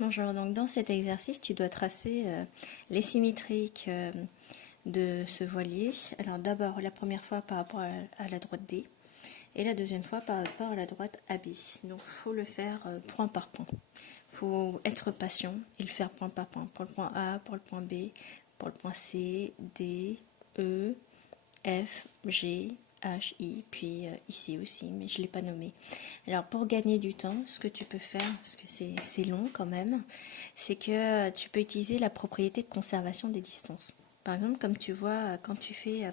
Bonjour, donc dans cet exercice, tu dois tracer les symétriques de ce voilier. Alors d'abord, la première fois par rapport à la droite D et la deuxième fois par rapport à la droite AB. Donc il faut le faire point par point. Il faut être patient et le faire point par point. Pour le point A, pour le point B, pour le point C, D, E, F, G, H, I, puis ici aussi, mais je ne l'ai pas nommé. Alors pour gagner du temps, ce que tu peux faire, parce que c'est long quand même, c'est que tu peux utiliser la propriété de conservation des distances. Par exemple, comme tu vois, quand tu fais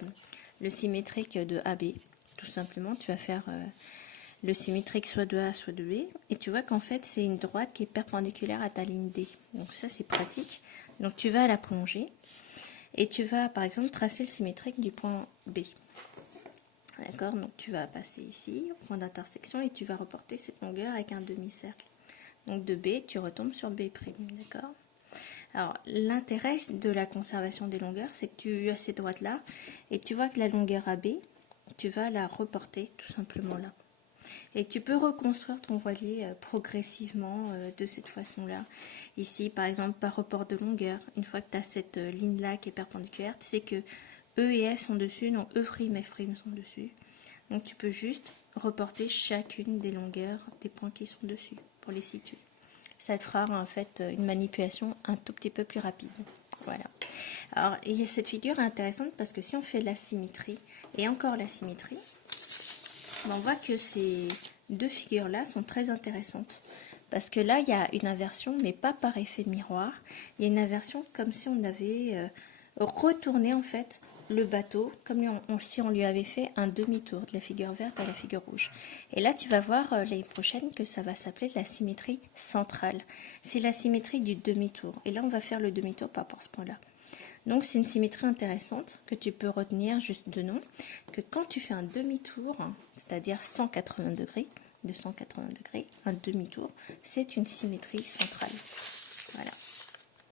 le symétrique de AB, tout simplement, tu vas faire le symétrique soit de A, soit de B, et tu vois qu'en fait, c'est une droite qui est perpendiculaire à ta ligne D. Donc ça, c'est pratique. Donc tu vas la plonger, et tu vas, par exemple, tracer le symétrique du point B. D'accord, donc tu vas passer ici, au point d'intersection, et tu vas reporter cette longueur avec un demi-cercle. Donc de B, tu retombes sur B', d'accord. Alors, l'intérêt de la conservation des longueurs, c'est que tu as ces droites-là, et tu vois que la longueur AB, tu vas la reporter tout simplement là. Et tu peux reconstruire ton voilier progressivement de cette façon-là. Ici, par exemple, par report de longueur, une fois que tu as cette ligne-là qui est perpendiculaire, tu sais que E et F sont dessus, non E', F' sont dessus. Donc tu peux juste reporter chacune des longueurs des points qui sont dessus pour les situer. Ça te fera en fait une manipulation un tout petit peu plus rapide. Voilà. Alors, et cette figure est intéressante parce que si on fait la symétrie et encore la symétrie, on voit que ces deux figures-là sont très intéressantes. Parce que là, il y a une inversion, mais pas par effet miroir. Il y a une inversion comme si on avait retourné en fait le bateau, comme si on lui avait fait un demi-tour de la figure verte à la figure rouge. Et là, tu vas voir l'année prochaine que ça va s'appeler la symétrie centrale. C'est la symétrie du demi-tour. Et là, on va faire le demi-tour par rapport à ce point-là. Donc c'est une symétrie intéressante que tu peux retenir juste de nom, que quand tu fais un demi-tour, c'est-à-dire 180 degrés, de 180 degrés, un demi-tour, c'est une symétrie centrale. Voilà.